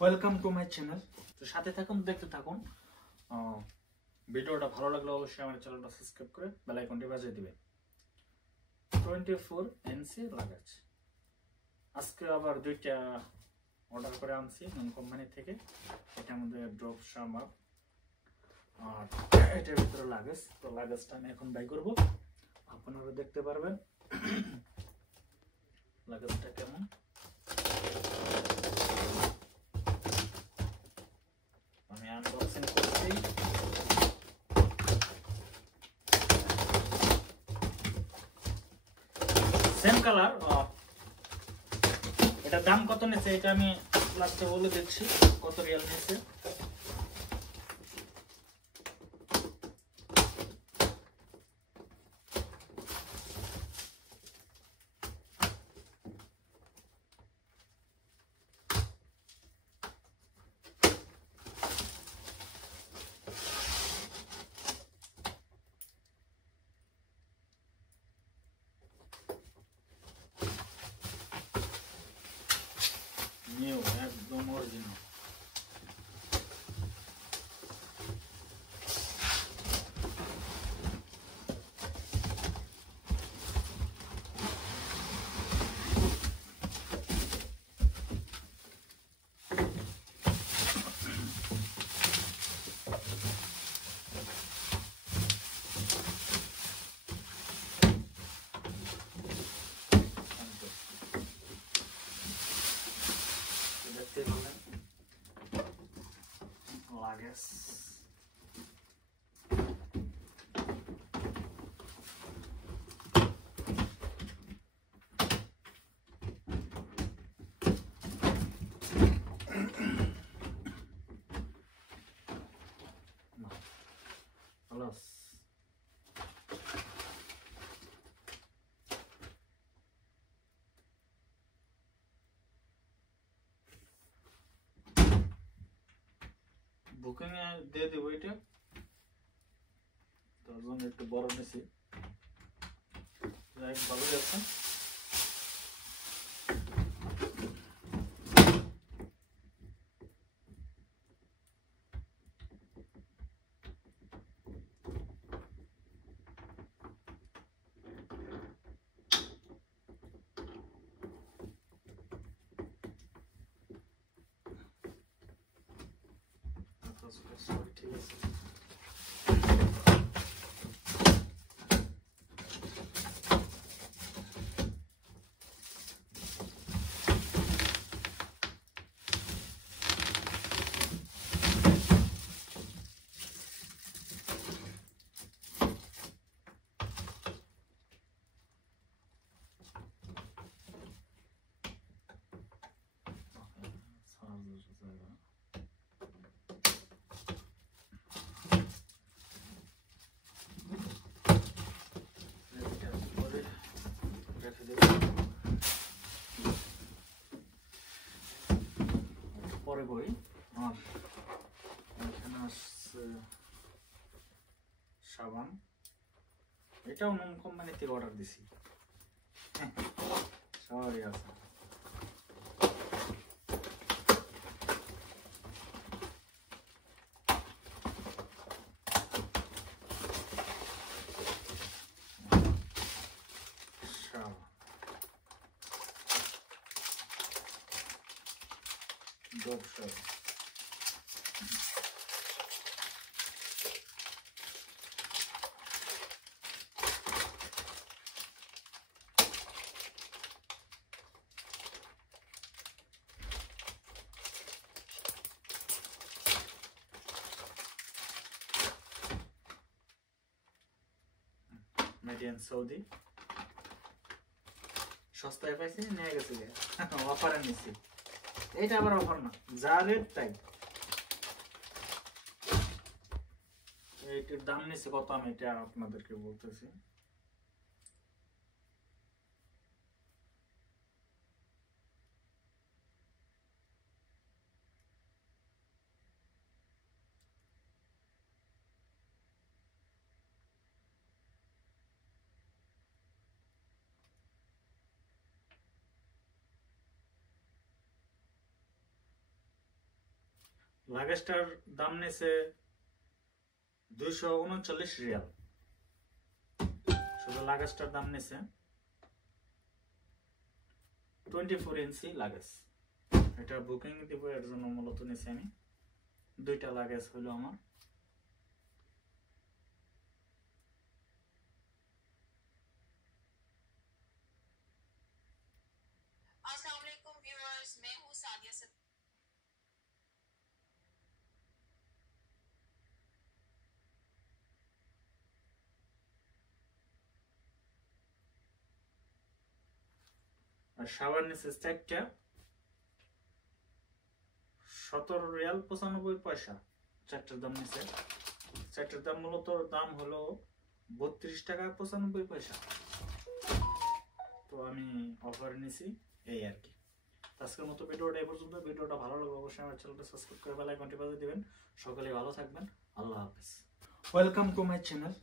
Welcome to my channel. তো সাথে থাকুন, দেখতে থাকুন। ভিডিওটা ভালো লাগলে অবশ্যই আমার চ্যানেলটা সাবস্ক্রাইব করে বেল আইকনটি বাজিয়ে দিবেন। 24 এনসি লাগাজ আজকে আবার দুইটা অর্ডার করে আনছি নন কোম্পানি থেকে। এটা আমাদের ড্রপ সামার আর এটার ভিতরে লাগেজ। তো লাগেজটা আমি এখন বাই করব, আপনারা দেখতে পারবেন লাগেজটা কেমন। আমি আনবক্সিং করছি। Same colour. এটার দাম কত নিচ্ছে এটা আমি লাস্টে বলে দিচ্ছি, কত রিয়াল নিচ্ছে। নিউ, একদম অরিজিনাল। দেখতে পাবেন লাগেজ। خلاص বুকিং এ দিয়ে দেবো এটা। তার জন্য একটু বড় নিছি, ভালো যাচ্ছে। ঠিক আছে। পরে বই আমার এখানে আসছে সাবান। এটাও নন কোম্পানি থেকে অর্ডার দিছি, সবারই আছে। মেডিয়ান সৌদি সস্তায় পাইছি, নিয়ে গেছি অফারে নিছি। এইটা আবার অফার না, যা রেট তাই। এইটার দাম নিচ্ছে কত আমি এটা আপনাদেরকে বলতেছি। লাগেজটার দাম নিছে 239 রিয়াল। শুধু লাগেজটার দাম নিছে 24 ইঞ্চি লাগেজ। এটা বুকিং দিব, এর জন্য মূলত নিছি আমি। 2টা লাগেজ হলো আমার। अस्सलाम वालेकुम व्यूअर्स, मैं हूँ सादिया से। আর শাওয়ার নিছে 4টা, 17 রিয়াল 95 পয়সা। 4টার দাম নিছে। 4টার দাম মূলত দাম হলো 32 টাকা 95 পয়সা। তো আমি অফার নিছি, এই আর কি। আজকের মতো ভিডিওটা এই পর্যন্ত। ভিডিওটা ভালো লাগলে অবশ্যই আমার চ্যানেলটা সাবস্ক্রাইব করে বেল আইকনটি বাজিয়ে দিবেন। সকলে ভালো থাকবেন। আল্লাহ হাফেজ। Welcome to my channel.